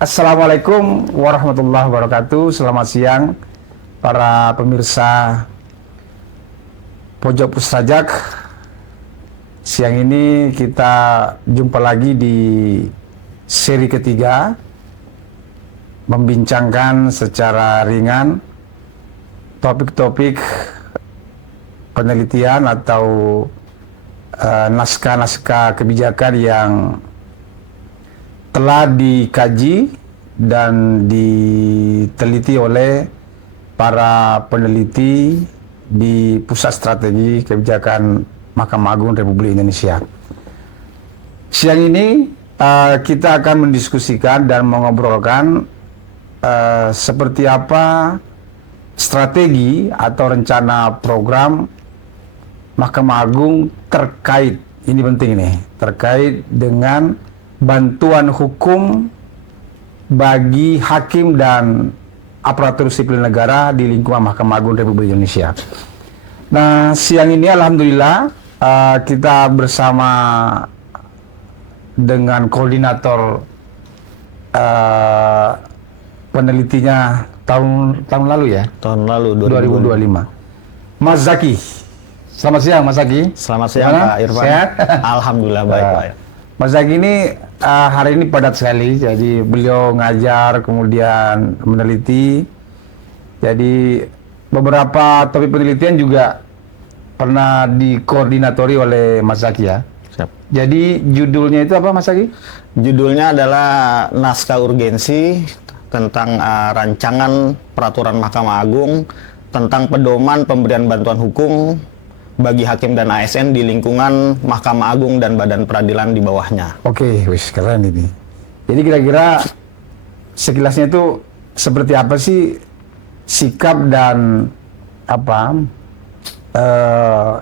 Assalamualaikum warahmatullahi wabarakatuh. Selamat siang para pemirsa Pojok Pusrajak. Siang ini kita jumpa lagi di seri ketiga, membincangkan secara ringan topik-topik penelitian atau naskah-naskah kebijakan yang telah dikaji dan diteliti oleh para peneliti di Pusat Strategi Kebijakan Mahkamah Agung Republik Indonesia. Siang ini kita akan mendiskusikan dan mengobrolkan seperti apa strategi atau rencana program Mahkamah Agung terkait, ini penting nih, terkait dengan bantuan hukum bagi hakim dan aparatur sipil negara di lingkungan Mahkamah Agung Republik Indonesia. Nah, siang ini alhamdulillah kita bersama dengan koordinator penelitinya tahun lalu ya? Tahun lalu, 2025. Mas Zaki. Selamat siang Mas Zaki. Selamat siang Pak Irfan. Sehat? Alhamdulillah baik Pak. Mas Zaki ini hari ini padat sekali, jadi beliau ngajar kemudian meneliti. Jadi beberapa topik penelitian juga pernah dikoordinatori oleh Mas Zaki ya. Siap. Jadi judulnya itu apa Mas Zaki? Judulnya adalah Naskah Urgensi tentang rancangan peraturan Mahkamah Agung tentang pedoman pemberian bantuan hukum bagi hakim dan ASN di lingkungan Mahkamah Agung dan Badan Peradilan di bawahnya. Oke, wis keren ini. Jadi kira-kira sekilasnya itu seperti apa sih sikap dan apa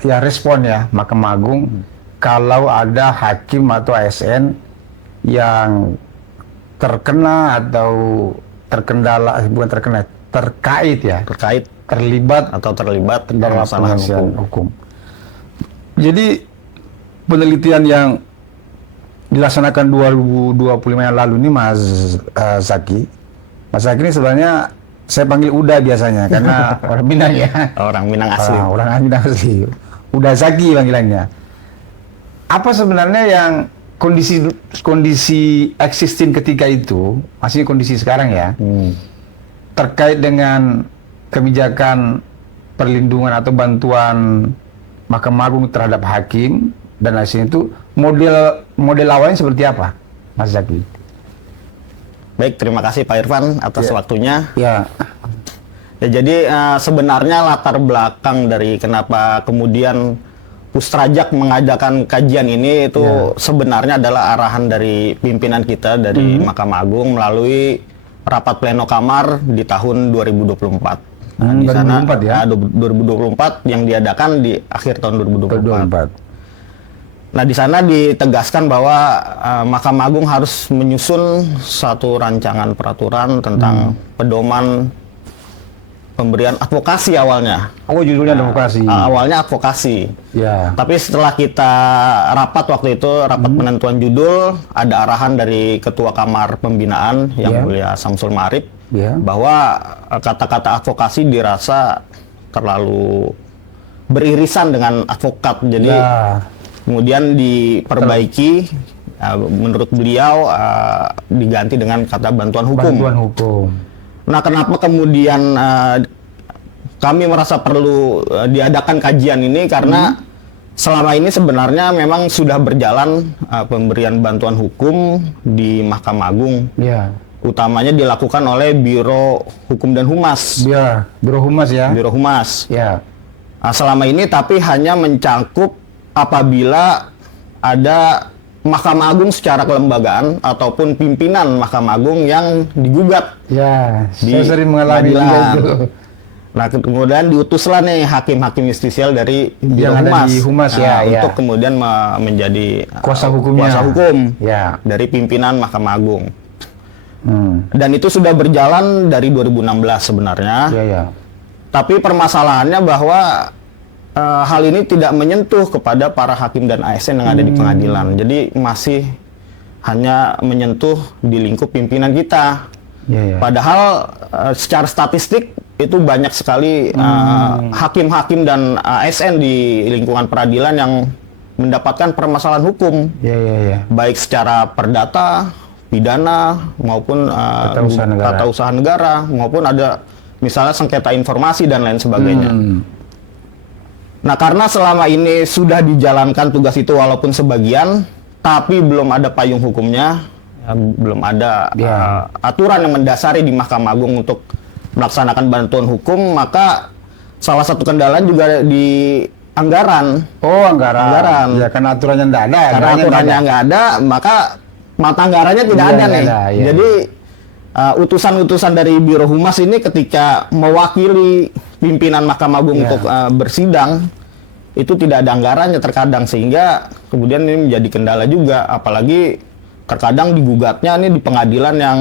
ya respon ya Mahkamah Agung kalau ada hakim atau ASN yang terkena atau terkendala, bukan terkena, terkait ya, terlibat dalam masalah hukum. Jadi penelitian yang dilaksanakan 2025 yang lalu ini Mas Zaki ini sebenarnya saya panggil Uda biasanya karena orang Minang ya. Orang Minang asli. Orang Minang asli. Uda Zaki panggilannya. Apa sebenarnya yang kondisi existing ketika itu, masih kondisi sekarang ya, terkait dengan kebijakan perlindungan atau bantuan Mahkamah Agung terhadap hakim dan ASN itu model awalnya seperti apa, Mas Zaki? Baik, terima kasih Pak Irfan atas waktunya. Ya. Ya, jadi sebenarnya latar belakang dari kenapa kemudian Pusrajak mengadakan kajian ini itu sebenarnya adalah arahan dari pimpinan kita dari Mahkamah Agung melalui rapat pleno kamar di tahun 2024. Nah, di sana 2024 ya? 2024 yang diadakan di akhir tahun 2024. Nah, di sana ditegaskan bahwa Mahkamah Agung harus menyusun satu rancangan peraturan tentang pedoman pemberian advokasi awalnya. Oh, judulnya advokasi. Awalnya advokasi. Ya. Tapi setelah kita rapat waktu itu, rapat penentuan judul, ada arahan dari Ketua Kamar Pembinaan yang mulia Samsul Ma'arif, bahwa kata-kata advokasi dirasa terlalu beririsan dengan advokat. Jadi kemudian diperbaiki, menurut beliau diganti dengan kata bantuan hukum. Bantuan hukum. Nah, kenapa kemudian kami merasa perlu diadakan kajian ini? Karena selama ini sebenarnya memang sudah berjalan pemberian bantuan hukum di Mahkamah Agung. Ya. Utamanya dilakukan oleh Biro Hukum dan Humas. Ya, Biro Humas ya. Biro Humas. Ya. Nah, selama ini tapi hanya mencangkup apabila ada Mahkamah Agung secara kelembagaan ataupun pimpinan Mahkamah Agung yang digugat. Ya, saya sering mengalami juga itu. Nah, kemudian diutuslah nih hakim-hakim justisial dari Biro Humas untuk kemudian menjadi kuasa hukumnya. Kuasa hukum dari pimpinan Mahkamah Agung. Dan itu sudah berjalan dari 2016 sebenarnya. Tapi permasalahannya bahwa hal ini tidak menyentuh kepada para hakim dan ASN yang ada di pengadilan. Jadi masih hanya menyentuh di lingkup pimpinan kita. Padahal secara statistik itu banyak sekali hakim-hakim dan ASN di lingkungan peradilan yang mendapatkan permasalahan hukum, baik secara perdata, pidana maupun tata usaha negara, maupun ada misalnya sengketa informasi dan lain sebagainya. Nah, karena selama ini sudah dijalankan tugas itu walaupun sebagian, tapi belum ada payung hukumnya, belum ada aturan yang mendasari di Mahkamah Agung untuk melaksanakan bantuan hukum, maka salah satu kendala juga di anggaran. Anggaran. Ya, karena aturannya nggak ada. Karena aturannya nggak ada, maka mata anggarannya tidak ada nih. Jadi utusan-utusan dari Biro Humas ini ketika mewakili pimpinan Mahkamah Agung untuk bersidang, itu tidak ada anggarannya terkadang, sehingga kemudian ini menjadi kendala juga, apalagi terkadang digugatnya ini di pengadilan yang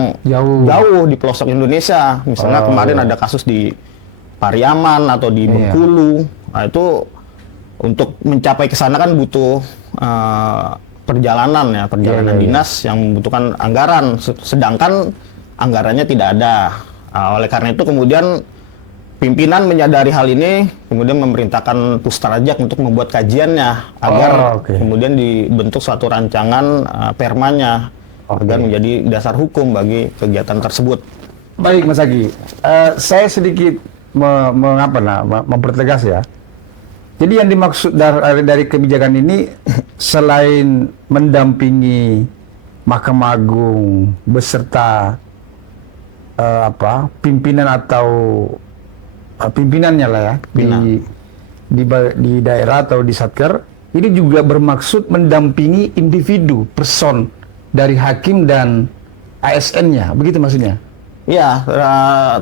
jauh di pelosok Indonesia. Misalnya kemarin ada kasus di Pariaman atau di Bengkulu. Nah, itu untuk mencapai ke sana kan butuh perjalanan dinas yang membutuhkan anggaran, sedangkan anggarannya tidak ada. Oleh karena itu kemudian pimpinan menyadari hal ini, kemudian memerintahkan Pustarajak untuk membuat kajiannya agar kemudian dibentuk suatu rancangan permanya agar menjadi dasar hukum bagi kegiatan tersebut. Baik, Mas Agi, saya sedikit mempertegas ya. Jadi yang dimaksud dari kebijakan ini selain mendampingi Mahkamah Agung beserta pimpinan atau pimpinannya lah ya di daerah atau di Satker, ini juga bermaksud mendampingi individu, person dari hakim dan ASN-nya, begitu maksudnya? Ya,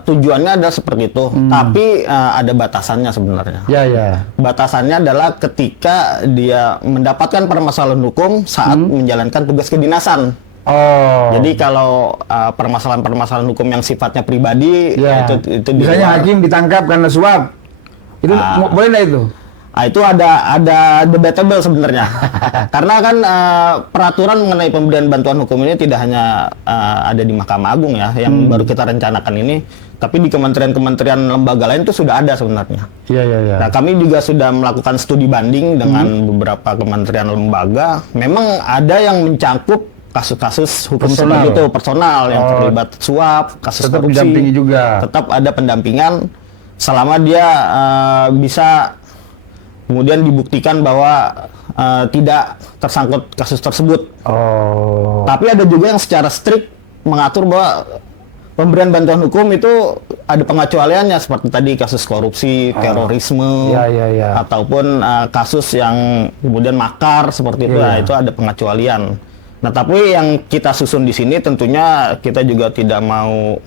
tujuannya ada seperti itu, tapi ada batasannya sebenarnya. Batasannya adalah ketika dia mendapatkan permasalahan hukum saat menjalankan tugas kedinasan. Jadi kalau permasalahan-permasalahan hukum yang sifatnya pribadi, itu misalnya hakim ditangkap karena suap, itu boleh nggak itu? Itu ada debatable sebenarnya. Karena kan peraturan mengenai pemberian bantuan hukum ini tidak hanya ada di Mahkamah Agung ya, yang baru kita rencanakan ini, tapi di kementerian-kementerian lembaga lain itu sudah ada sebenarnya. Nah, kami juga sudah melakukan studi banding dengan beberapa kementerian lembaga. Memang ada yang mencakup kasus-kasus hukum seperti itu, personal yang terlibat suap, kasus tetap korupsi. Mendampingi juga. Tetap ada pendampingan selama dia bisa kemudian dibuktikan bahwa tidak tersangkut kasus tersebut. Tapi ada juga yang secara strict mengatur bahwa pemberian bantuan hukum itu ada pengecualiannya, seperti tadi kasus korupsi, terorisme, ataupun kasus yang kemudian makar seperti itu. Nah, itu ada pengecualian. Nah, tapi yang kita susun di sini tentunya kita juga tidak mau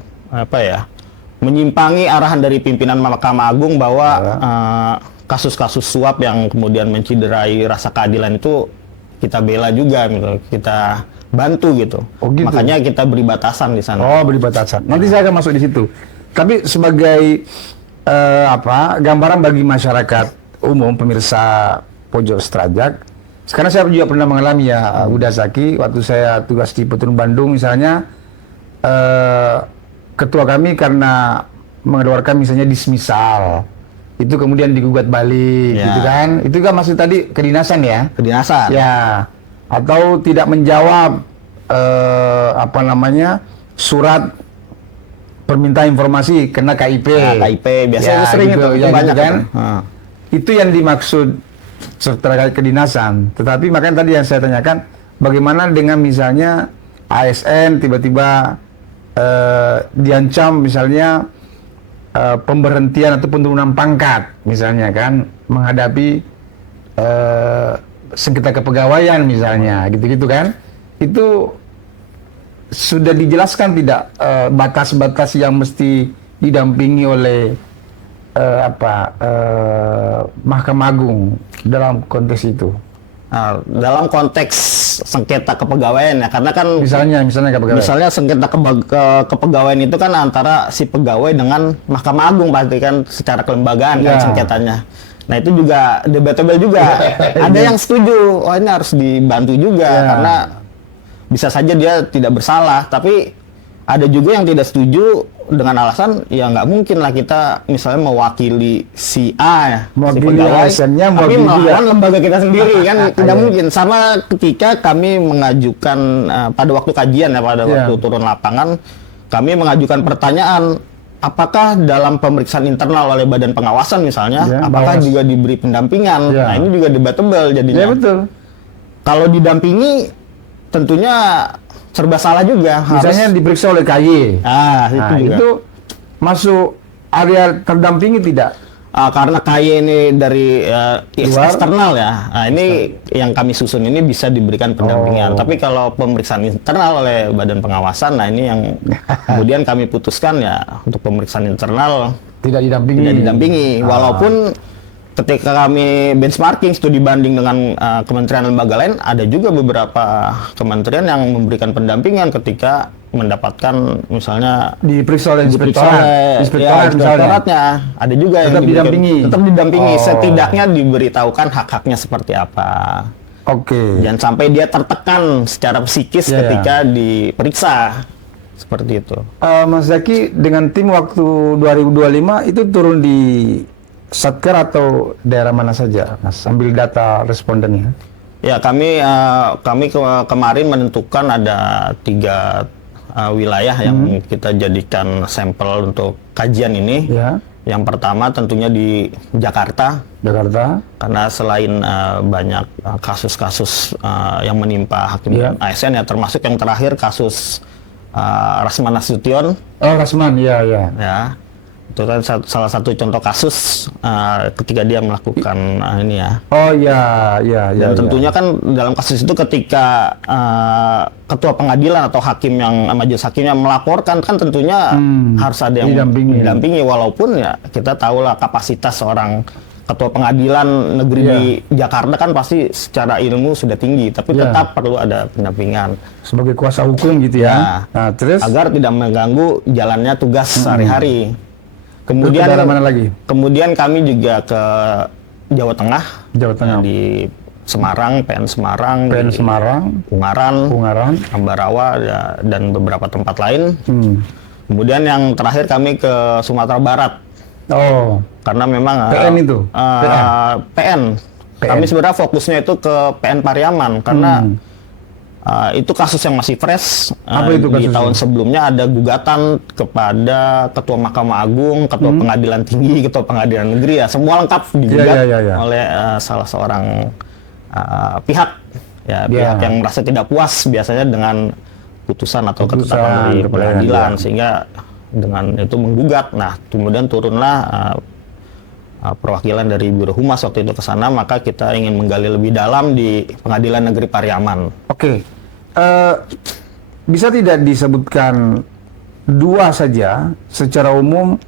menyimpangi arahan dari pimpinan Mahkamah Agung bahwa kasus-kasus suap yang kemudian menciderai rasa keadilan itu kita bela juga, gitu. Kita bantu gitu. Makanya kita beri batasan di sana. Beri batasan. Nanti saya akan masuk di situ. Tapi sebagai gambaran bagi masyarakat umum, pemirsa Pojok Strajak, sekarang saya juga pernah mengalami ya, Uda Zaki, waktu saya tugas di Petun Bandung misalnya, ketua kami karena mengeluarkan misalnya dismisal, itu kemudian digugat balik, gitu kan? Itu kan maksud tadi kedinasan ya? Kedinasan. Ya. Atau tidak menjawab surat permintaan informasi kena KIP. KIP biasanya sering gitu, itu banyak kan? Itu yang dimaksud terkait kedinasan. Tetapi makanya tadi yang saya tanyakan, bagaimana dengan misalnya ASN tiba-tiba diancam misalnya pemberhentian atau penurunan pangkat misalnya kan, menghadapi sengketa kepegawaian misalnya, gitu-gitu kan, itu sudah dijelaskan tidak batas-batas yang mesti didampingi oleh Mahkamah Agung dalam konteks itu? Nah, dalam konteks sengketa kepegawaian ya, karena kan misalnya kepegawaian. Misalnya sengketa kepegawaian itu kan antara si pegawai dengan Mahkamah Agung, pasti kan secara kelembagaan kan sengketanya. Nah, itu juga debatable juga. Ada yang setuju, ini harus dibantu juga karena bisa saja dia tidak bersalah, tapi ada juga yang tidak setuju dengan alasan ya nggak mungkin lah kita misalnya mewakili si A ya, si pegawai, tapi melawan lembaga kita sendiri kan tidak mungkin. Sama ketika kami mengajukan pada waktu kajian ya, pada waktu turun lapangan, kami mengajukan pertanyaan, apakah dalam pemeriksaan internal oleh badan pengawasan misalnya, apakah juga diberi pendampingan? Nah ini juga debatable jadinya. Betul. Kalau didampingi tentunya serba salah juga. Misalnya diperiksa oleh KY. Itu juga. Itu masuk area terdampingi tidak? Karena KY ini dari eksternal ya. Nah, ini yang kami susun ini bisa diberikan pendampingan. Tapi kalau pemeriksaan internal oleh badan pengawasan, nah ini yang kemudian kami putuskan ya untuk pemeriksaan internal tidak didampingi. Walaupun ketika kami benchmarking studi banding dengan kementerian lembaga lain, ada juga beberapa kementerian yang memberikan pendampingan ketika mendapatkan misalnya diperiksa oleh inspektoratnya. Ada juga tetap yang tetap didampingi, setidaknya diberitahukan hak-haknya seperti apa. Jangan sampai dia tertekan secara psikis ketika diperiksa. Seperti itu. Mas Zaki, dengan tim waktu 2025 itu turun di Satker atau daerah mana saja, Mas? Ambil data respondennya. Ya, kami kemarin menentukan ada 3 wilayah yang kita jadikan sampel untuk kajian ini. Yang pertama tentunya di Jakarta. Karena selain banyak kasus-kasus yang menimpa hakim ASN ya, termasuk yang terakhir kasus Rasman Nasution. Rasman, ya. Itu kan salah satu contoh kasus ketika dia melakukan ini ya. Dan tentunya kan dalam kasus itu ketika ketua pengadilan atau hakim yang majelis hakimnya melaporkan kan tentunya harus ada yang mendampingi, walaupun ya kita tahulah kapasitas seorang ketua pengadilan negeri di Jakarta kan pasti secara ilmu sudah tinggi, tapi tetap perlu ada pendampingan sebagai kuasa hukum gitu ya. Nah, terus agar tidak mengganggu jalannya tugas sehari-hari. Kemudian mana lagi? Kemudian kami juga ke Jawa Tengah. Di Semarang, PN Semarang, Ungaran, Ambarawa dan beberapa tempat lain. Kemudian yang terakhir kami ke Sumatera Barat. Karena memang PN itu. PN. Kami sebenarnya fokusnya itu ke PN Pariaman karena itu kasus yang masih fresh. Di tahun sebelumnya ada gugatan kepada Ketua Mahkamah Agung, Ketua Pengadilan Tinggi, Ketua Pengadilan Negeri ya, semua lengkap digugat oleh salah seorang pihak yang merasa tidak puas biasanya dengan putusan atau ketetapan dari pengadilan, sehingga dengan itu menggugat. Nah, kemudian turunlah perwakilan dari Biro Humas waktu itu ke sana, maka kita ingin menggali lebih dalam di Pengadilan Negeri Pariaman. Bisa tidak disebutkan 2 saja secara umum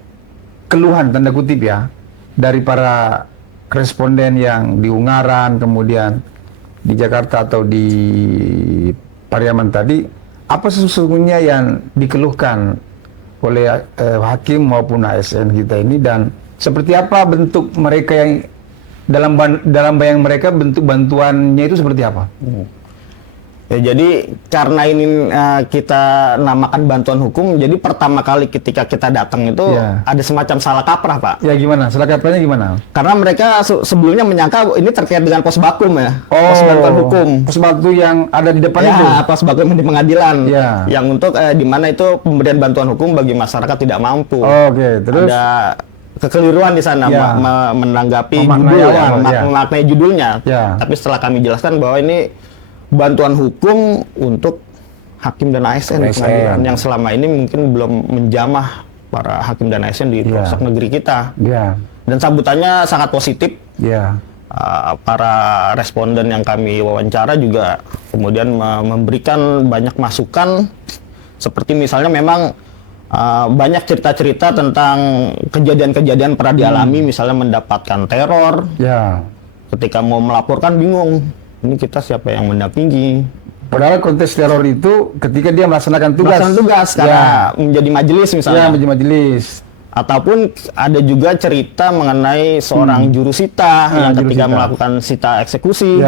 keluhan tanda kutip ya dari para responden yang di Ungaran, kemudian di Jakarta atau di Pariaman tadi, apa sesungguhnya yang dikeluhkan oleh hakim maupun ASN kita ini, dan seperti apa bentuk mereka yang dalam bayang mereka bentuk bantuannya itu seperti apa? Ya, jadi karena ini kita namakan bantuan hukum, jadi pertama kali ketika kita datang itu ada semacam salah kaprah, Pak. Ya gimana? Salah kaprahnya gimana? Karena mereka sebelumnya menyangka ini terkait dengan pos bakum ya. Pos bantuan hukum. Pos batu yang ada di depan itu? Ya, pos bakum di pengadilan. Yang untuk di mana itu pemberian bantuan hukum bagi masyarakat tidak mampu. Terus? Ada kekeliruan di sana menanggapi memaknai judulnya. Tapi setelah kami jelaskan bahwa ini bantuan hukum untuk hakim dan ASN yang selama ini mungkin belum menjamah para hakim dan ASN di pelosok negeri kita. Dan sambutannya sangat positif. Para responden yang kami wawancara juga kemudian memberikan banyak masukan, seperti misalnya memang banyak cerita-cerita tentang kejadian-kejadian pernah dialami, misalnya mendapatkan teror. Ketika mau melaporkan bingung, ini kita siapa yang mendampingi? Padahal konteks teror itu ketika dia melaksanakan tugas karena menjadi majelis misalnya. Menjadi majelis. Ataupun ada juga cerita mengenai seorang jurusita yang ketika melakukan sita eksekusi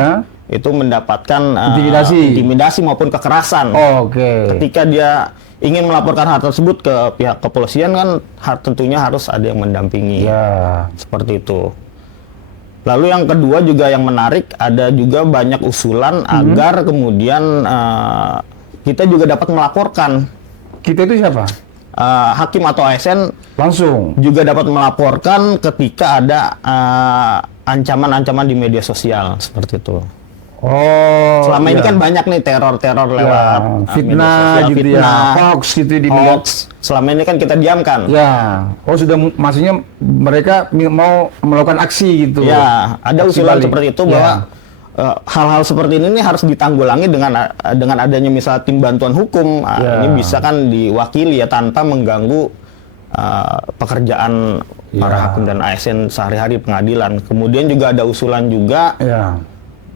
itu mendapatkan intimidasi maupun kekerasan. Oke. Ketika dia ingin melaporkan hal tersebut ke pihak kepolisian kan tentunya harus ada yang mendampingi. Ya. Seperti itu. Lalu yang kedua juga yang menarik, ada juga banyak usulan agar kemudian kita juga dapat melaporkan. Kita itu siapa? Hakim atau ASN langsung juga dapat melaporkan ketika ada ancaman-ancaman di media sosial seperti itu. Oh. Selama ini kan banyak nih teror-teror lewat fitnah media sosial, gitu fitnah, ya, hoax gitu di hoax. Selama ini kan kita diamkan. Ya. Oh, sudah maksudnya mereka mau melakukan aksi gitu. Ya, ada aksi usulan balik. seperti itu bahwa hal-hal seperti ini nih harus ditanggulangi dengan adanya misalnya tim bantuan hukum. Ini bisa kan diwakili ya tanpa mengganggu pekerjaan para hakim dan ASN sehari-hari pengadilan. Kemudian juga ada usulan juga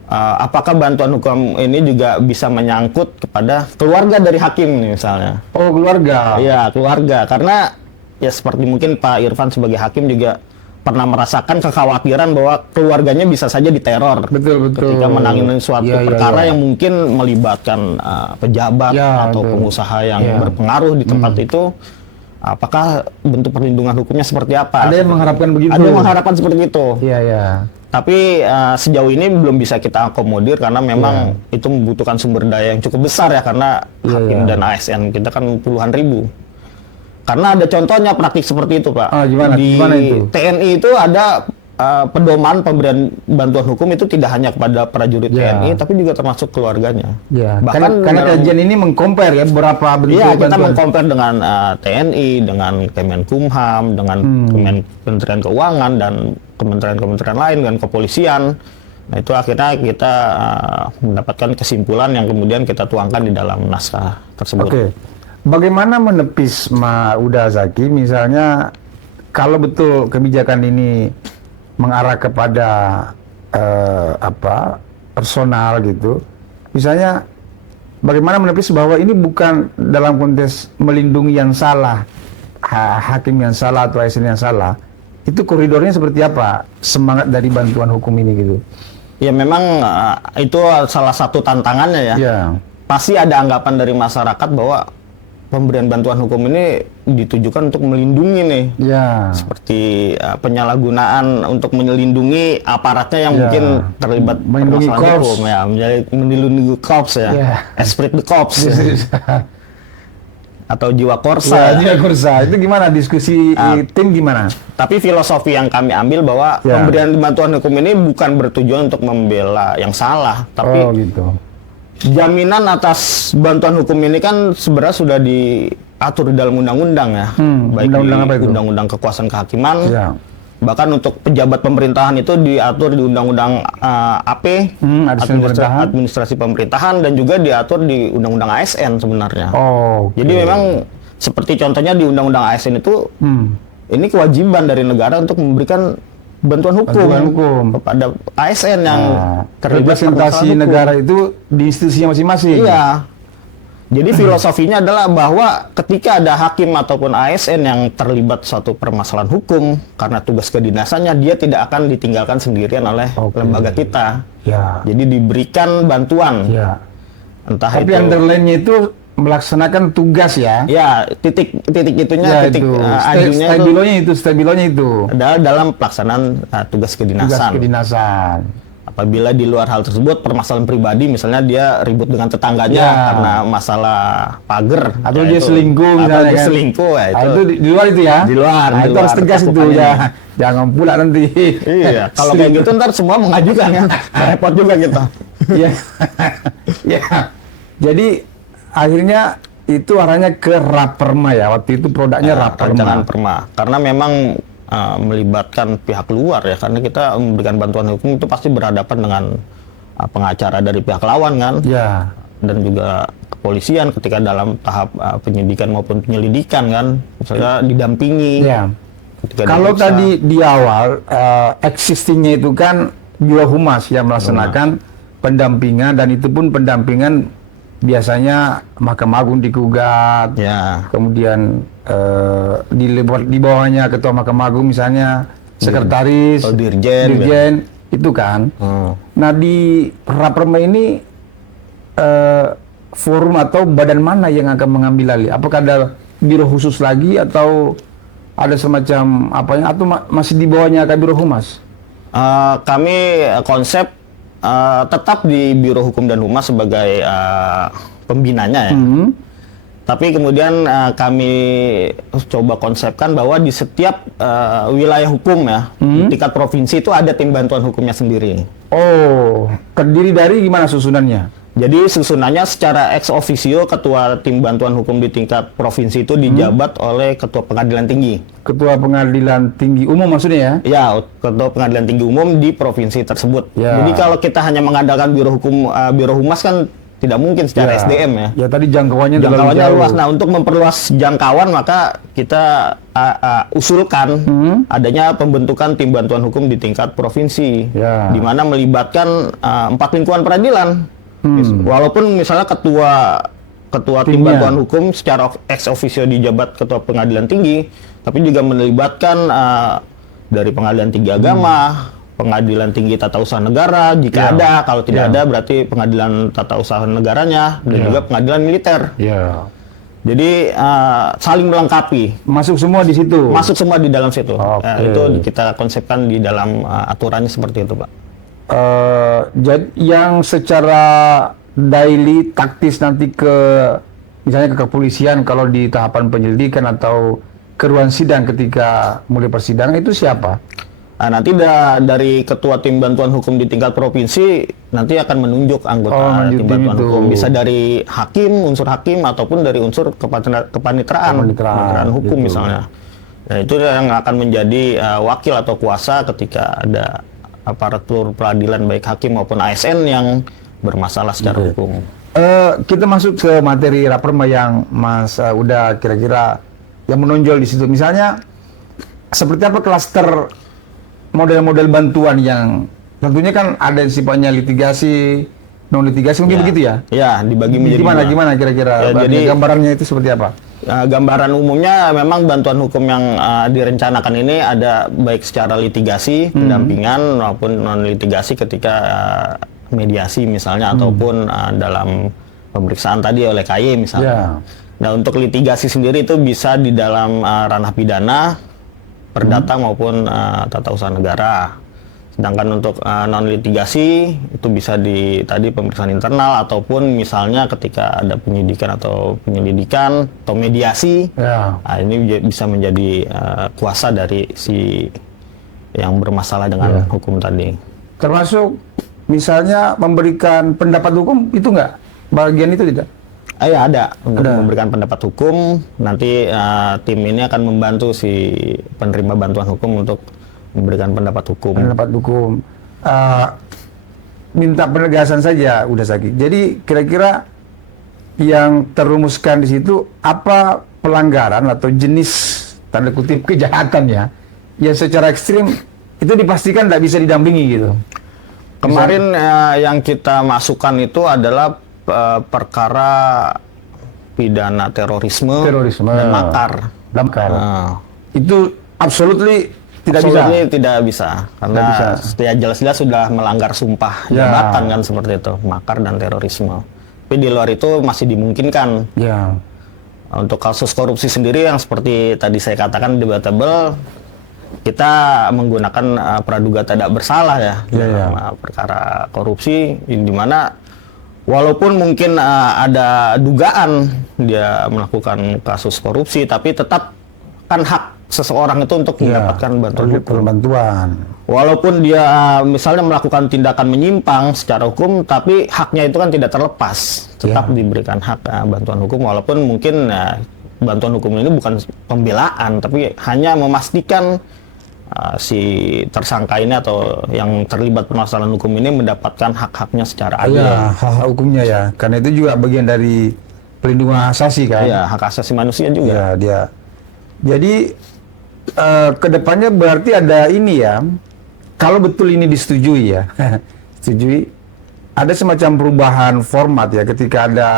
apakah bantuan hukum ini juga bisa menyangkut kepada keluarga dari hakim nih misalnya. Oh, keluarga. Iya, keluarga. Karena ya seperti mungkin Pak Irfan sebagai hakim juga pernah merasakan kekhawatiran bahwa keluarganya bisa saja diteror. Betul. Ketika menangani suatu perkara yang mungkin melibatkan pejabat atau pengusaha yang berpengaruh di tempat itu. Apakah bentuk perlindungan hukumnya seperti apa? Ada yang mengharapkan begitu. Ada yang mengharapkan seperti itu. Iya. Tapi sejauh ini belum bisa kita akomodir karena memang itu membutuhkan sumber daya yang cukup besar ya karena hakim dan ASN kita kan puluhan ribu. Karena ada contohnya praktik seperti itu, Pak. Gimana itu? TNI itu ada pedoman pemberian bantuan hukum itu tidak hanya kepada prajurit TNI tapi juga termasuk keluarganya. Ya. Bahkan karena kajian ini mengcompare ya beberapa bentuk bantuan. Kita mengcompare dengan TNI, dengan Kemenkumham, dengan Kementerian Keuangan dan kementerian-kementerian lain dan kepolisian. Nah, itu akhirnya kita mendapatkan kesimpulan yang kemudian kita tuangkan di dalam naskah tersebut. Oke. Bagaimana menepis Uda Zaki misalnya kalau betul kebijakan ini mengarah kepada personal gitu. Misalnya bagaimana menepis bahwa ini bukan dalam konteks melindungi yang salah, hakim yang salah atau ASN yang salah. Itu koridornya seperti apa semangat dari bantuan hukum ini gitu? Ya memang itu salah satu tantangannya ya. Pasti ada anggapan dari masyarakat bahwa pemberian bantuan hukum ini ditujukan untuk melindungi nih. Seperti penyalahgunaan untuk melindungi aparatnya yang mungkin terlibat permasalahan hukum ya, melindungi korps ya. Esprit de corps. Atau jiwa korsa. Jiwa korsa. Itu gimana diskusi tim gimana? Tapi filosofi yang kami ambil bahwa pemberian bantuan hukum ini bukan bertujuan untuk membela yang salah, tapi jaminan atas bantuan hukum ini kan sebenarnya sudah diatur di dalam undang-undang ya. Baik undang-undang apa itu? Undang-undang kekuasaan kehakiman. Bahkan untuk pejabat pemerintahan itu diatur di Undang-Undang AP, administrasi pemerintahan, dan juga diatur di Undang-Undang ASN sebenarnya. Jadi memang seperti contohnya di Undang-Undang ASN itu, ini kewajiban dari negara untuk memberikan bantuan hukum kepada ASN yang terlibat representasi negara itu di institusinya masing-masing. Iya. Jadi filosofinya adalah bahwa ketika ada hakim ataupun ASN yang terlibat suatu permasalahan hukum karena tugas kedinasannya, dia tidak akan ditinggalkan sendirian oleh lembaga kita. Jadi diberikan bantuan. Entah tapi itu underline-nya itu melaksanakan tugas ya. Titik itunya, stabilonya itu adalah dalam pelaksanaan tugas kedinasan. Apabila di luar hal tersebut permasalahan pribadi, misalnya dia ribut dengan tetangganya karena masalah pagar, atau dia selingkuh misalnya kan. Itu di luar itu ya. Di luar. Itu harus tegas itu ya. Jangan pula nanti. Iya. Kalau kayak gitu ntar semua mengajukan ya. Repot juga kita. Jadi akhirnya itu arahnya ke Raperma ya. Waktu itu produknya Raperma. Karena memang melibatkan pihak luar ya, karena kita memberikan bantuan hukum itu pasti berhadapan dengan pengacara dari pihak lawan kan, dan juga kepolisian ketika dalam tahap penyidikan maupun penyelidikan kan, misalnya didampingi. Kalau tadi di awal existingnya itu kan Biro Humas yang melaksanakan pendampingan, dan itu pun pendampingan biasanya Mahkamah Agung digugat, kemudian di bawahnya Ketua Mahkamah Agung misalnya sekretaris, dirjen, itu kan. Nah di Raperma ini forum atau badan mana yang akan mengambil alih? Apakah ada biro khusus lagi atau ada semacam apa yang atau masih di bawahnya Kabiro Humas? Kami konsep tetap di Biro Hukum dan Humas sebagai pembinanya ya. Tapi kemudian kami coba konsepkan bahwa di setiap wilayah hukum ya, di tingkat provinsi itu ada tim bantuan hukumnya sendiri. Oh, terdiri dari gimana susunannya? Jadi susunannya secara ex officio ketua tim bantuan hukum di tingkat provinsi itu dijabat oleh ketua pengadilan tinggi. Ketua pengadilan tinggi umum maksudnya ya? Ya, ketua pengadilan tinggi umum di provinsi tersebut. Ya. Jadi kalau kita hanya mengandalkan biro hukum, biro humas kan tidak mungkin secara SDM ya. Ya tadi jangkauannya luas. Nah, untuk memperluas jangkauan maka kita usulkan adanya pembentukan tim bantuan hukum di tingkat provinsi, di mana melibatkan 4 lingkupan peradilan. Walaupun misalnya ketua tim bantuan hukum secara ex officio dijabat ketua pengadilan tinggi, tapi juga melibatkan dari pengadilan tinggi agama, pengadilan tinggi tata usaha negara jika ada, kalau tidak ada berarti pengadilan tata usaha negaranya dan juga pengadilan militer. Jadi saling melengkapi. Masuk semua di situ. Masuk semua di dalam situ. Itu kita konsepkan di dalam aturannya seperti itu, Pak. Jadi yang secara daily taktis nanti ke misalnya ke kepolisian kalau di tahapan penyelidikan atau ke ruang sidang ketika mulai persidangan itu siapa? Nanti dari ketua tim bantuan hukum di tingkat provinsi nanti akan menunjuk anggota tim bantuan hukum, bisa dari unsur hakim ataupun dari unsur kepaniteraan hukum misalnya. Nah, itu yang akan menjadi wakil atau kuasa ketika ada aparatur peradilan baik hakim maupun ASN yang bermasalah secara hukum. Kita masuk ke materi Raperma yang Mas udah kira-kira yang menonjol di situ. Misalnya seperti apa klaster model-model bantuan yang tentunya kan ada yang sifatnya litigasi, non litigasi mungkin begitu ya? Ya, dibagi menjadi gimana kira-kira jadi gambarannya itu seperti apa? Gambaran umumnya memang bantuan hukum yang direncanakan ini ada baik secara litigasi, pendampingan maupun non litigasi ketika mediasi misalnya ataupun dalam pemeriksaan tadi oleh KY misalnya. Nah, untuk litigasi sendiri itu bisa di dalam ranah pidana, perdata maupun tata usaha negara. Sedangkan untuk non litigasi itu bisa di tadi pemeriksaan internal ataupun misalnya ketika ada penyidikan atau penyelidikan atau mediasi. Nah, ini bisa menjadi kuasa dari si yang bermasalah dengan hukum tadi. Termasuk misalnya memberikan pendapat hukum itu enggak? Bagian itu tidak? Ya ada untuk memberikan pendapat hukum. Nanti tim ini akan membantu si penerima bantuan hukum untuk memberikan pendapat hukum. Minta penegasan saja udah sakit. Jadi kira-kira yang terumuskan di situ apa pelanggaran atau jenis tanda kutip kejahatan ya yang secara ekstrim itu dipastikan tidak bisa didampingi gitu. Kemarin yang kita masukkan itu adalah perkara pidana terorisme dan makar. Itu absolutely tidak bisa karena jelas-jelas sudah melanggar sumpah jabatan kan seperti itu, makar dan terorisme. Tapi di luar itu masih dimungkinkan. Untuk kasus korupsi sendiri yang seperti tadi saya katakan debatable, kita menggunakan praduga tidak bersalah ya dalam perkara korupsi di mana walaupun mungkin ada dugaan dia melakukan kasus korupsi, tapi tetap kan hak seseorang itu untuk mendapatkan bantuan. Walaupun dia misalnya melakukan tindakan menyimpang secara hukum, tapi haknya itu kan tidak terlepas, tetap diberikan hak bantuan hukum. Walaupun mungkin bantuan hukum ini bukan pembelaan, tapi hanya memastikan si tersangka ini atau yang terlibat permasalahan hukum ini mendapatkan hak-haknya secara adil. Hak hukumnya ya, karena itu juga bagian dari pelindungan asasi kan. Hak asasi manusia juga. Jadi kedepannya berarti ada ini ya, kalau betul ini disetujui ya, setujui, ada semacam perubahan format ya ketika ada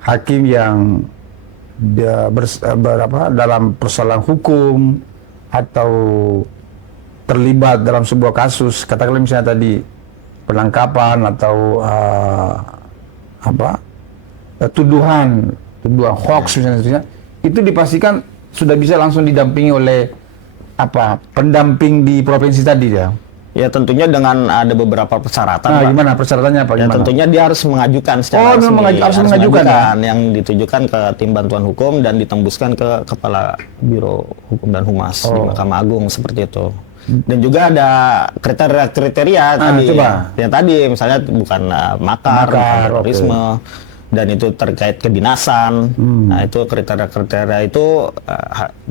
hakim yang dalam persoalan hukum atau terlibat dalam sebuah kasus, katakanlah misalnya tadi penangkapan atau tuduhan hoax misalnya, itu dipastikan sudah bisa langsung didampingi oleh pendamping di provinsi tadi ya. Ya tentunya dengan ada beberapa persyaratan. Nah, gimana persyaratannya Pak? Ya tentunya dia harus mengajukan secara resmi. Harus mengajukan ya? Yang ditujukan ke tim bantuan hukum dan ditembuskan ke Kepala Biro Hukum dan Humas di Mahkamah Agung seperti itu. Dan juga ada kriteria tadi. Coba. Yang tadi misalnya bukan makar, bukan terorisme. Dan itu terkait kedinasan. Nah itu kriteria itu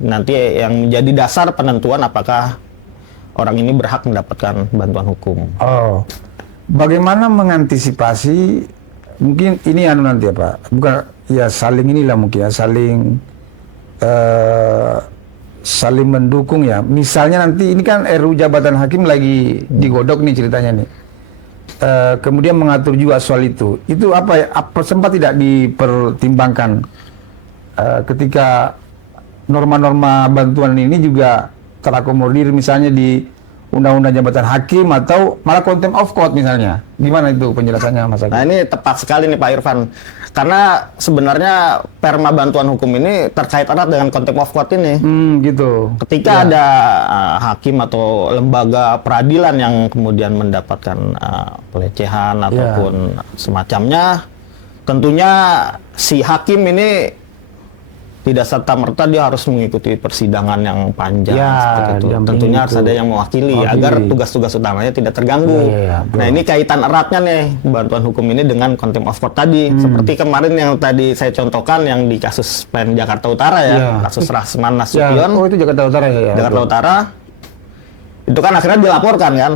nanti yang menjadi dasar penentuan apakah orang ini berhak mendapatkan bantuan hukum. Bagaimana mengantisipasi mungkin ini nanti bukan ya saling inilah mungkin ya saling mendukung ya. Misalnya nanti ini kan RUU jabatan hakim lagi digodok nih ceritanya nih. Kemudian mengatur juga soal itu. Itu apa sempat tidak dipertimbangkan ketika norma-norma bantuan ini juga terakomodir misalnya di undang-undang jabatan hakim atau malah contempt of court misalnya. Gimana itu penjelasannya Mas Agus? Nah ini tepat sekali nih Pak Irfan. Karena sebenarnya perma bantuan hukum ini terkait erat dengan contempt of court ini. Gitu. Ketika ada hakim atau lembaga peradilan yang kemudian mendapatkan pelecehan ataupun semacamnya, tentunya si hakim ini tidak serta-merta dia harus mengikuti persidangan yang panjang seperti itu. Tentunya harus ada yang mewakili agar tugas-tugas utamanya tidak terganggu. Nah ini kaitan eratnya nih bantuan hukum ini dengan contempt of court tadi. Seperti kemarin yang tadi saya contohkan yang di kasus PN Jakarta Utara kasus Rasman Nasution. Itu Jakarta Utara ya. Jakarta Utara. Itu kan akhirnya dilaporkan kan.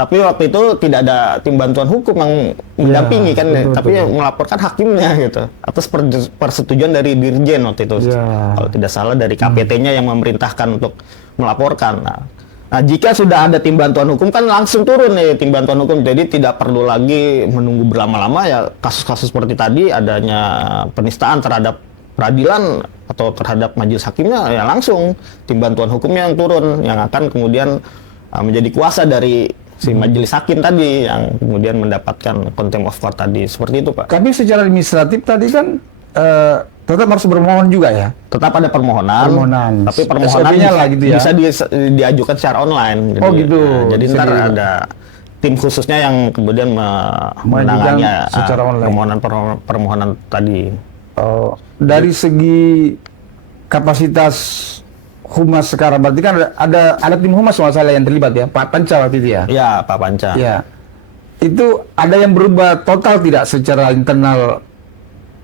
Tapi waktu itu tidak ada tim bantuan hukum yang mendampingi kan, tapi yang melaporkan hakimnya gitu. Atas persetujuan dari Dirjen waktu itu. Kalau tidak salah dari KPT-nya yang memerintahkan untuk melaporkan. Nah, jika sudah ada tim bantuan hukum kan langsung turun nih tim bantuan hukum. Jadi tidak perlu lagi menunggu berlama-lama ya kasus-kasus seperti tadi adanya penistaan terhadap peradilan atau terhadap majelis hakimnya ya langsung tim bantuan hukumnya yang turun yang akan kemudian menjadi kuasa dari si majelis hakim tadi yang kemudian mendapatkan contempt of court tadi. Seperti itu Pak. Tapi secara administratif tadi kan tetap harus bermohon juga ya? Tetap ada permohonan. Tapi permohonan gitu ya? Bisa diajukan secara online. Gitu. Jadi ntar ada tim khususnya yang kemudian menangani secara online permohonan tadi. Dari segi kapasitas Humas sekarang berarti kan ada tim Humas masalah yang terlibat ya, Pak Panca waktu itu ya? Ya, Pak Panca. Ya. Itu ada yang berubah total tidak secara internal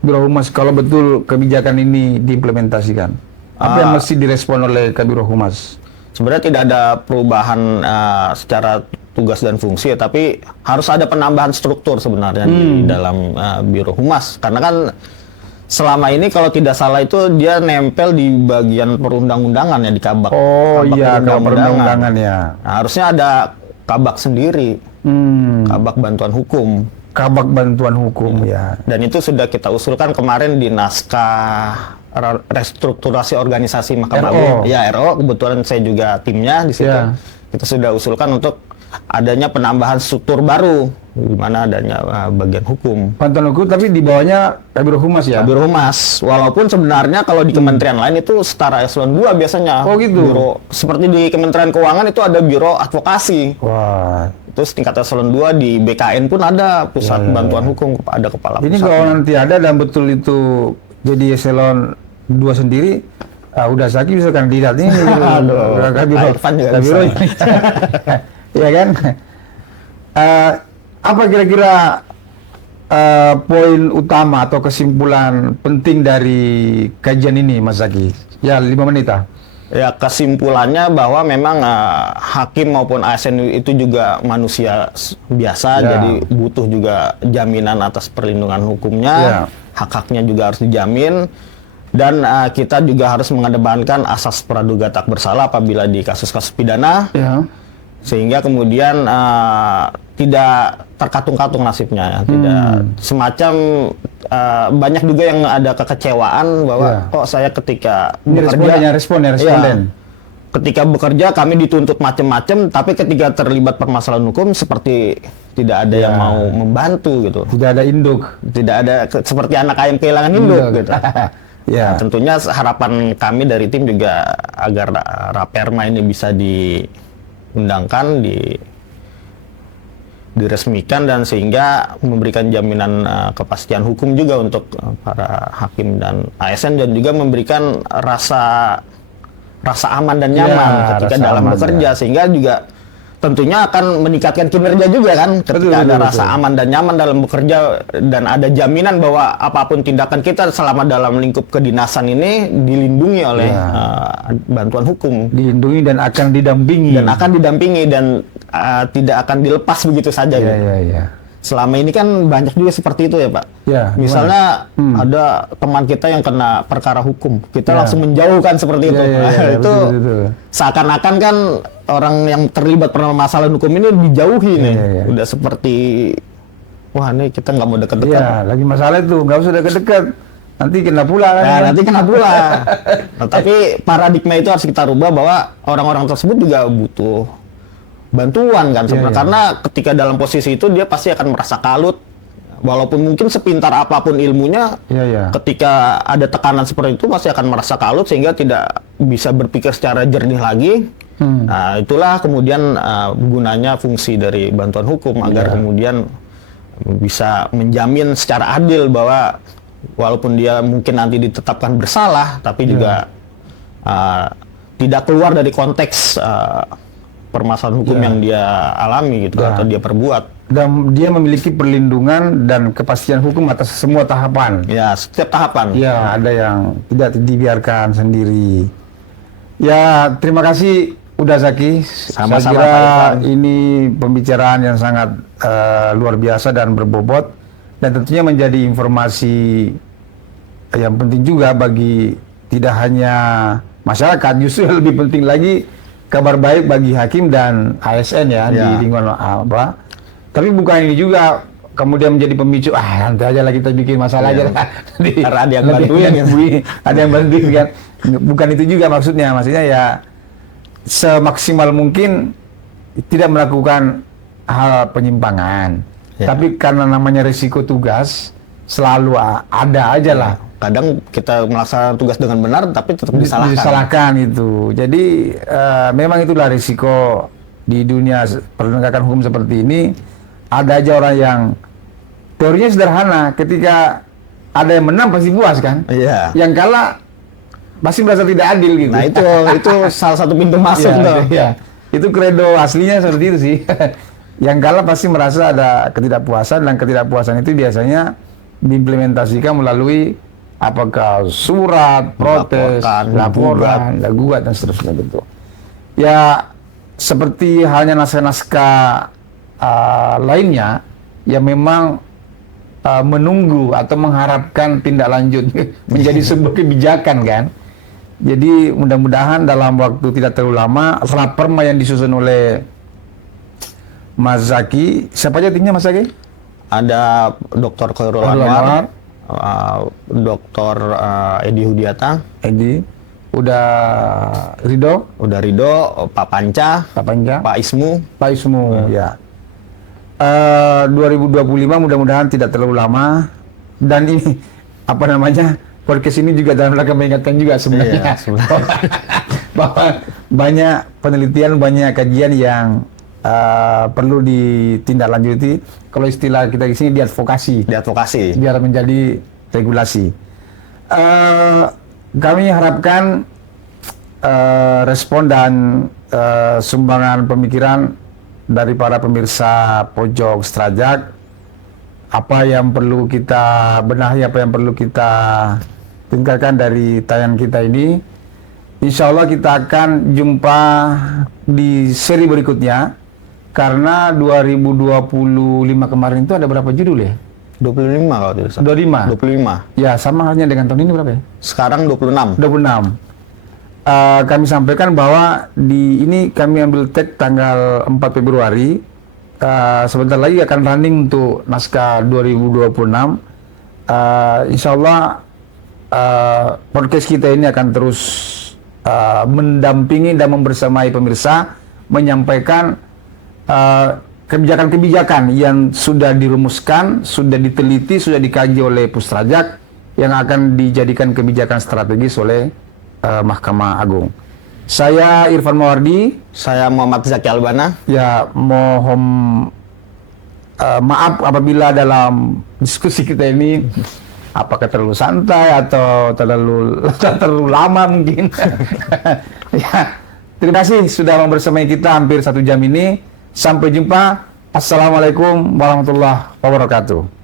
Biro Humas kalau betul kebijakan ini diimplementasikan? Apa yang mesti direspon oleh Kabiro Humas? Sebenarnya tidak ada perubahan secara tugas dan fungsi, tapi harus ada penambahan struktur sebenarnya di dalam Biro Humas. Karena kan selama ini kalau tidak salah itu dia nempel di bagian perundang-undangan ya di kabak. Perundang-undangan ya. Nah, harusnya ada kabak sendiri. Kabak bantuan hukum. Kabak bantuan hukum ya. Dan itu sudah kita usulkan kemarin di naskah restrukturasi organisasi Mahkamah Agung. Ya RO, kebetulan saya juga timnya di situ. Kita sudah usulkan untuk adanya penambahan struktur baru di mana adanya bagian hukum. Bantuan hukum tapi di bawahnya Kabiro Humas ya? Kabiro Humas. Walaupun sebenarnya kalau di kementerian lain itu setara eselon 2 biasanya. Oh gitu? Biro, seperti di Kementerian Keuangan itu ada Biro Advokasi. Wah. Terus tingkat eselon 2 di BKN pun ada Pusat Bantuan Hukum, ada kepala pusat. Ini kalau nanti ada dan betul itu jadi eselon 2 sendiri, udah Zaki bisa kandidat ini. Kabiro ya kan? Apa kira-kira poin utama atau kesimpulan penting dari kajian ini, Mas Zaki? Ya, 5 menit ah. Ya, kesimpulannya bahwa memang hakim maupun ASN itu juga manusia biasa, jadi butuh juga jaminan atas perlindungan hukumnya, hak-haknya juga harus dijamin. Dan kita juga harus mengedepankan asas praduga tak bersalah apabila di kasus-kasus pidana. Sehingga kemudian tidak terkatung-katung nasibnya, tidak semacam banyak juga yang ada kekecewaan bahwa kok saya ketika responden. ketika bekerja kami dituntut macam-macam, tapi ketika terlibat permasalahan hukum seperti tidak ada yang mau membantu gitu. Tidak ada induk. Tidak ada seperti anak ayam kehilangan induk gitu. Ya. Nah, tentunya harapan kami dari tim juga agar Raperma ini bisa diundangkan, diresmikan, dan sehingga memberikan jaminan kepastian hukum juga untuk para hakim dan ASN, dan juga memberikan rasa aman dan nyaman ketika dalam bekerja, sehingga juga tentunya akan meningkatkan kinerja juga kan ketika ada rasa aman dan nyaman dalam bekerja, dan ada jaminan bahwa apapun tindakan kita selama dalam lingkup kedinasan ini dilindungi oleh bantuan hukum, dilindungi dan akan didampingi dan tidak akan dilepas begitu saja gitu. Selama ini kan banyak juga seperti itu ya Pak. Misalnya ada teman kita yang kena perkara hukum, kita langsung menjauhkan seperti itu. Itu seakan-akan kan orang yang terlibat permasalahan hukum ini dijauhi nih. Udah seperti, wah nih kita nggak mau dekat-dekat. Lagi masalah itu, nggak usah dekat-dekat. Nanti kena pula kan? Nanti kena pula. Nah, tapi paradigma itu harus kita rubah bahwa orang-orang tersebut juga butuh bantuan kan sebenarnya, karena ketika dalam posisi itu dia pasti akan merasa kalut, walaupun mungkin sepintar apapun ilmunya, ketika ada tekanan seperti itu pasti akan merasa kalut sehingga tidak bisa berpikir secara jernih lagi. Nah, itulah kemudian gunanya fungsi dari bantuan hukum agar kemudian bisa menjamin secara adil bahwa walaupun dia mungkin nanti ditetapkan bersalah, tapi juga tidak keluar dari konteks permasalahan hukum yang dia alami gitu atau dia perbuat. Dan dia memiliki perlindungan dan kepastian hukum atas semua tahapan. Ya, setiap tahapan. Ya, ada yang tidak dibiarkan sendiri. Ya, terima kasih udah Zaki. Sama-sama, saya kira ini pembicaraan yang sangat luar biasa dan berbobot, dan tentunya menjadi informasi yang penting juga bagi tidak hanya masyarakat, justru yang lebih penting lagi kabar baik bagi hakim dan ASN di lingkungan apa. Tapi bukan ini juga kemudian menjadi pemicu, nanti aja lah kita bikin masalah aja lah. Karena ada yang bantuin, ada yang bantuin kan. Bukan itu juga maksudnya ya semaksimal mungkin tidak melakukan hal penyimpangan. Tapi karena namanya risiko tugas selalu ada aja lah. Kadang kita melaksanakan tugas dengan benar tapi tetap disalahkan itu. Jadi memang itulah risiko di dunia penegakan hukum seperti ini. Ada aja orang yang teorinya sederhana, ketika ada yang menang pasti puas kan. Yang kalah pasti merasa tidak adil gitu. Nah, itu salah satu pintu masuk tuh. Itu kredo aslinya seperti itu sih. Yang kalah pasti merasa ada ketidakpuasan, dan ketidakpuasan itu biasanya diimplementasikan melalui apakah surat, protes, laporan, gugat, dan seterusnya gitu. Ya, seperti halnya naskah-naskah lainnya yang memang menunggu atau mengharapkan tindak lanjut menjadi sebuah kebijakan kan. Jadi mudah-mudahan dalam waktu tidak terlalu lama Raperma yang disusun oleh Mas Zaki, siapa aja timnya Mas Zaki? Ada Dr. Khairul Anwar, Dr. Edi Hudiata, udah Ridho, Pak Panca, Pak Ismu, ya. 2025 mudah-mudahan tidak terlalu lama, dan ini podcast ini juga dalam rangka mengingatkan juga sebenarnya bahwa banyak penelitian, banyak kajian yang perlu ditindaklanjuti. Kalau istilah kita di sini diadvokasi biar menjadi regulasi. Kami harapkan respon dan sumbangan pemikiran dari para pemirsa Pojok Strajak, apa yang perlu kita benahi, apa yang perlu kita tingkatkan dari tayangan kita ini. Insya Allah kita akan jumpa di seri berikutnya, karena 2025 kemarin itu ada berapa judul ya? 25 kalau tidak salah. 25. Ya, sama halnya dengan tahun ini berapa ya? Sekarang 26. Kami sampaikan bahwa di ini kami ambil tag tanggal 4 Februari. Sebentar lagi akan running untuk naskah 2026. Insya Allah podcast kita ini akan terus mendampingi dan membersamai pemirsa menyampaikan kebijakan-kebijakan yang sudah dirumuskan, sudah diteliti, sudah dikaji oleh Pustrajak yang akan dijadikan kebijakan strategis oleh Mahkamah Agung. Saya Irfan Mawardi. Saya Muhammad Zaki Albana. Ya, mohon maaf apabila dalam diskusi kita ini apakah terlalu santai atau terlalu lama mungkin. Ya, terima kasih sudah membersamai kita hampir 1 jam ini. Sampai jumpa. Assalamualaikum warahmatullahi wabarakatuh.